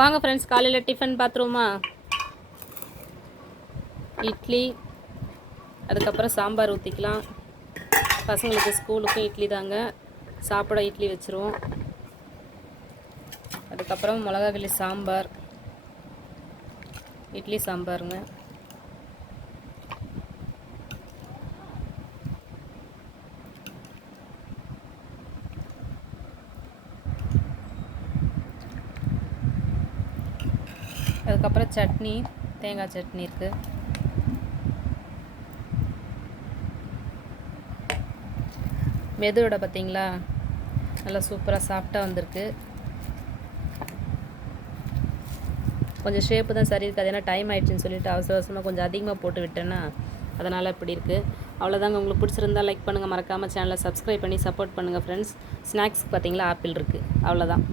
வாங்க ஃப்ரெண்ட்ஸ், காலையில் டிஃபன் பார்த்துருவோமா? இட்லி, அதுக்கப்புறம் சாம்பார் ஊற்றிக்கலாம். பசங்களுக்கு ஸ்கூலுக்கும் இட்லி தாங்க, சாப்பிட இட்லி வச்சுருவோம். அதுக்கப்புறம் மிளகாக்கிள்ளி சாம்பார், இட்லி சாம்பாருங்க. அதுக்கப்புறம் சட்னி, தேங்காய் சட்னி இருக்குது. மெதுவடை பார்த்தீங்களா, நல்லா சூப்பராக சாஃப்டாக வந்திருக்கு. கொஞ்சம் ஷேப்பு தான் சரி இருக்காது, ஏன்னா டைம் ஆகிடுச்சின்னு சொல்லிட்டு அவசர அவசரமாக கொஞ்சம் அதிகமாக போட்டு விட்டேன்னா அதனால் இப்படி இருக்குது. அவ்வளோதாங்க. உங்களுக்கு பிடிச்சிருந்தால் லைக் பண்ணுங்கள், மறக்காமல் சேனலை சப்ஸ்கிரைப் பண்ணி சப்போர்ட் பண்ணுங்கள் ஃப்ரெண்ட்ஸ். ஸ்நாக்ஸ்க்கு பார்த்தீங்களா ஆப்பிள் இருக்குது, அவ்வளோதான்.